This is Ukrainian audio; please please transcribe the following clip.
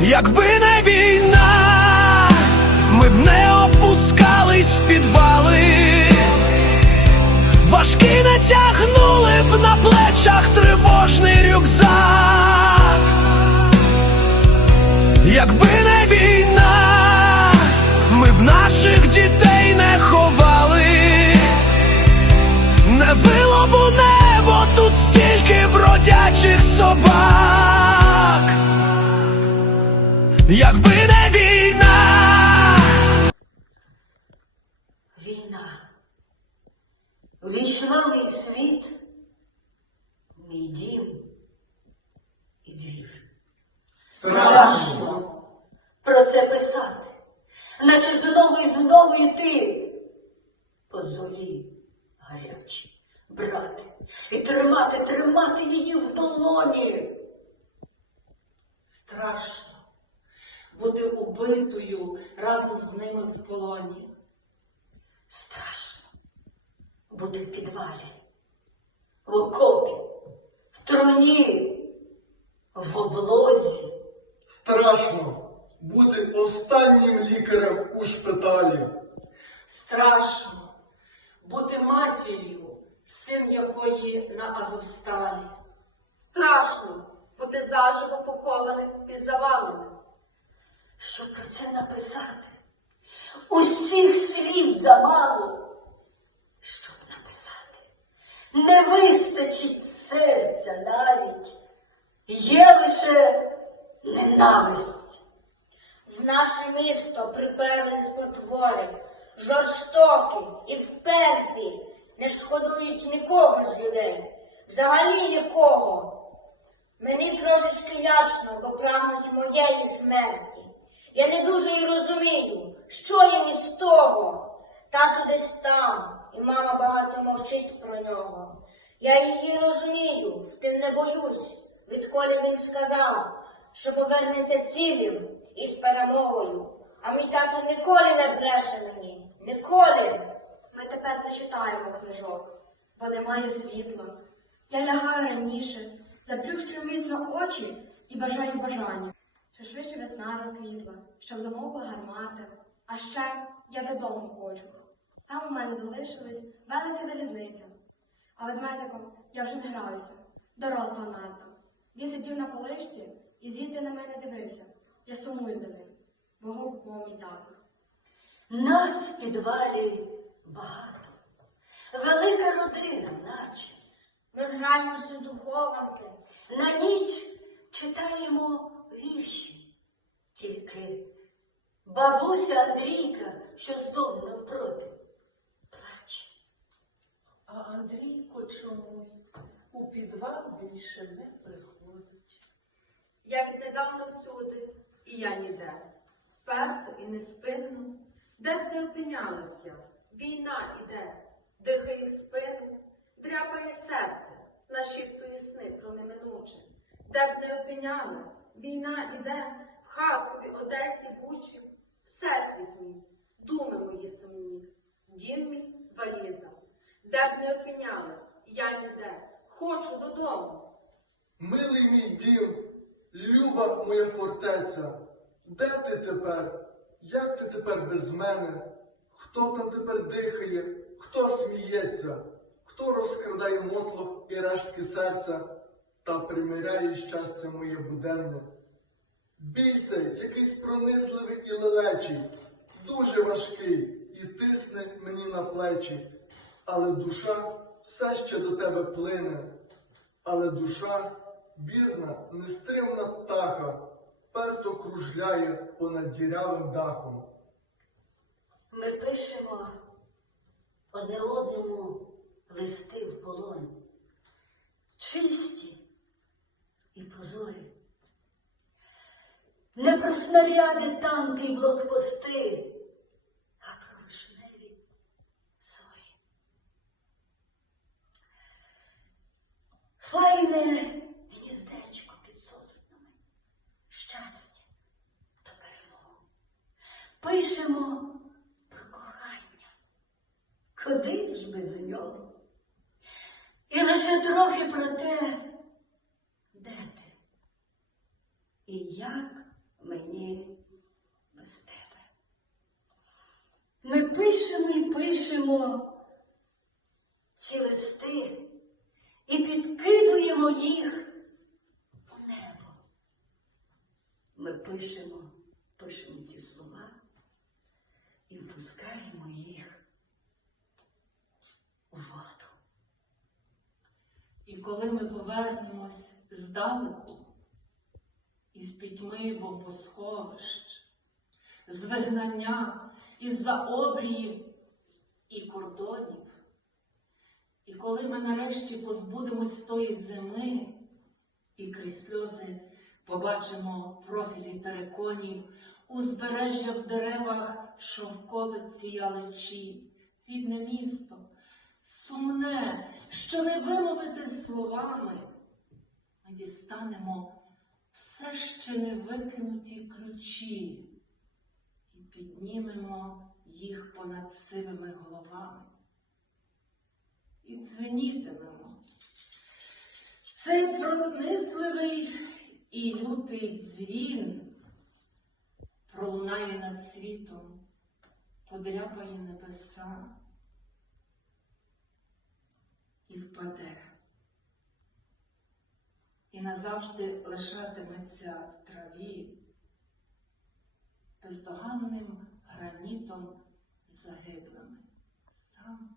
Якби не війна, ми б не опускались в підвали, важкі не тягнули б на плечах тривожний рюкзак. Якби не війна, ми б наших дітей не ховали, не вило б у небо тут стільки бродячих собак. Якби не війна, Війна. Війшла мій світ, мій дім і двір. Страшно про це писати, наче знову і знову йти по золі гарячі, брати, і тримати, тримати її в долоні. Страшно бути убитою разом з ними в полоні. Страшно бути в підвалі, в окопі, в труні, в облозі. Страшно бути останнім лікарем у шпиталі. Страшно бути матір'ю, син якої на Азовсталі. Страшно бути заживо похованим під завалами. Щоб про це написати, усіх слів замало, щоб написати. Не вистачить серця навіть, є лише ненависть. В наше місто приперли спотвори, жорстокі і вперті, не шкодують нікого з людей, взагалі нікого. Мені трошечки ясно, бо прагнуть моєї смерті. Я не дуже й розумію, що їм із того. Тато десь там, і мама багато мовчить про нього. Я її розумію, втім не боюсь, відколи він сказав, що повернеться цілим і з перемогою. А мій тато ніколи не бреше мені. Ніколи. Ми тепер не читаємо книжок, бо немає світла. Я лягаю раніше, заплющую міцно очі і бажаю бажання, що швидше весна розквітла, щоб замовкла гармати. А ще я додому хочу. Там у мене залишилась велика залізниця. А ведмедиком я вже не граюся, доросла надто. Він сидів на поличці і звідти на мене дивився. Я сумую за ним, бо купував мій тато. Нас в підвалі багато, велика родина, наче. Ми граємося до хованки. На ніч читаємо вірші. Тільки бабуся Андрійка, що з дому навпроти, плаче. А Андрійко чомусь у підвал більше не приходить. Я віднедавна всюди, і я ніде. Вперто і неспинно, де б не опинялась я, війна іде, дихає в спину, дряпає серце, нашіптує сни про неминуче. Не опинялась, війна іде, в Харкові, Одесі, Бучі, всесвіт мій, думи мої сумні, дім мій валіза. Де б не опинялась, я ніде, хочу додому. Милий мій дім, люба моя фортеця, де ти тепер? Як ти тепер без мене? Хто там тепер дихає? Хто сміється? Хто розкрадає мотлох і рештки серця та примиряє щастя моє буденне? Біль цей якийсь пронизливий і лелечий, дуже важкий і тисне мені на плечі, але душа все ще до тебе плине. Але душа, вірна, нестримна птаха, перто кружляє понад дірявим дахом. Ми пишемо одне одному листи в полон. Чисті і позорі. Не про снаряди, танки й блокпости, а про вишневі зорі. Файне гніздечко під соснами, щастя та перемогу. Пишемо про кохання. Куди ж без нього? І лише трохи про те, де ти і як мені без тебе. Ми пишемо і пишемо ці листи і підкидуємо їх у небо. Ми пишемо, пишемо ці слова і впускаємо їх у воду. І коли ми повернемось здалеку, із пітьми бомбосховищ, з вигнання, із-за обріїв і кордонів, і коли ми нарешті позбудемось тої зими, і крізь сльози побачимо профілі териконів, узбережжя в деревах шовковиці яличі, рідне місто, сумне, що не вимовити словами, ми дістанемо все ще не викинуті ключі і піднімемо їх понад сивими головами. І дзвенітимемо. Цей пронизливий і лютий дзвін пролунає над світом, подряпає небеса і впаде. І назавжди лишатиметься в траві бездоганним гранітом загиблими. Сам